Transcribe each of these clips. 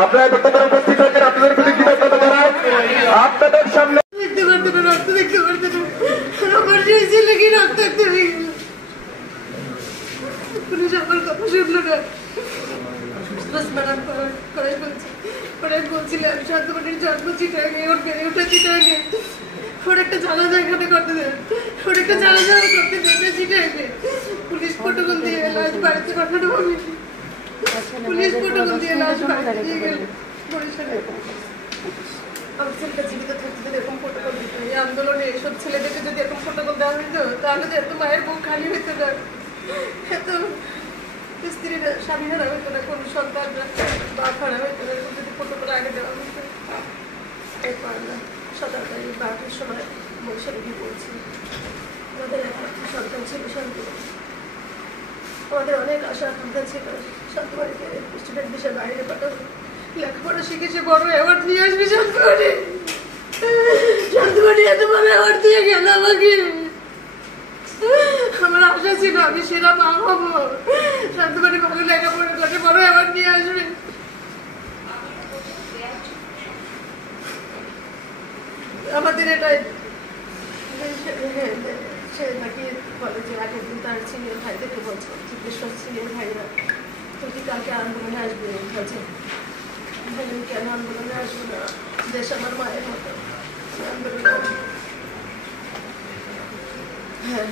আপনারা দেখতে পারেন উপস্থিত হয়েছেন, আপনাদের প্রতি কৃতজ্ঞতা জানাই। আপনাদের সামনে দেখতে পারতে না, রক্ত দেখতে পারতে না, আমার সেই ছেলে কি রক্তাক্ত হয়ে গেল। পুলিশ আমার কথা শুনলো না। বলছিলাম শান্তমানির জন্ম চিটাগাঙ্গে, ওর বেড়ে ওঠা চিটাগাঙ্গে, ওর একটা জানাজা এখানে করতে দেন, ওর একটা জানাজা করতে দেন চিটাগাঙ্গে। পুলিশ প্রটোকল দিয়ে লাশ বাড়িতে পাঠানো হবে, পুলিশ প্রটোকল দিয়ে লাশ বাড়িতে দিয়ে গেল বরিশালে। আমার ছেলেটা জীবিত থাকতে যদি এরকম প্রটোকল দিত, এই আন্দোলনে এসব ছেলেদেরকে যদি এরকম প্রটোকল দেওয়া হইত, তাহলে তো এত মায়ের বুক খালি হইত না, এত স্ত্রীরা স্বামীরা হইতো না, কোন সন্তানরা বাপ হারা হইতো না, যদি প্রটোকল আগে দেওয়া হইত। এরপর আমরা 12টার সময় বরিশালে গিয়ে পৌঁছি। আমাদের একমাত্র সন্তান ছিল শান্তি। আমাদের অনেক আশা আকাঙ্ক্ষা ছিল শান্তমানিকে স্টুডেন্ট বিষয়ে বাইরে পাঠাবো, লেখাপড়া শিখে সে বড় অ্যাওয়ার্ড নিয়ে আসবে। শান্তমানি এত বড় অ্যাওয়ার্ড দিয়ে গেল আমাকে। আমার আশা ছিল আমি সেরা মা হবো, শান্তমানি ভালো লেখাপড়া করে বড় অ্যাওয়ার্ড নিয়ে আসবে। আমাদের এটাই সে নাকি বলে যে আগের দিন তার সিনিয়র ভাইদেরকে বলছে, জিজ্ঞেস করছে সিনিয়র ভাইরা তুই কি কালকে আন্দোলনে আসবে? বলছে কেন আন্দোলনে আসবো না, দেশ আমার মায়ের মতো, আন্দোলনে আসবো। হ্যাঁ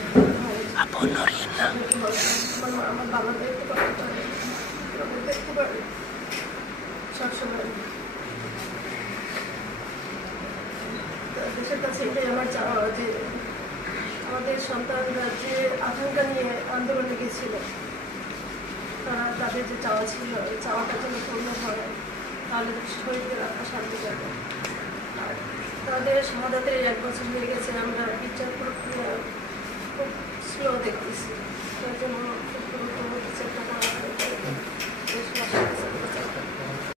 আমার বাবা দেখতে পারে, দেখতে পারে সবসময়। দেশের কাছে এটাই আমার চাওয়া যে আমাদের সন্তানরা যে আকাঙ্ক্ষা নিয়ে আন্দোলনে গেছিল, তারা তাদের যে চাওয়া ছিল এই চাওয়াটা যেন পূর্ণ হয়, তাহলে শহীদদের আত্মা শান্তি যাবে। আর তাদের শাহাদাতের 1 বছর হয়ে গেছে, আমরা বিচার প্রক্রিয়া খুব স্লো দেখতেছি, তার জন্য খুব গুরুত্ব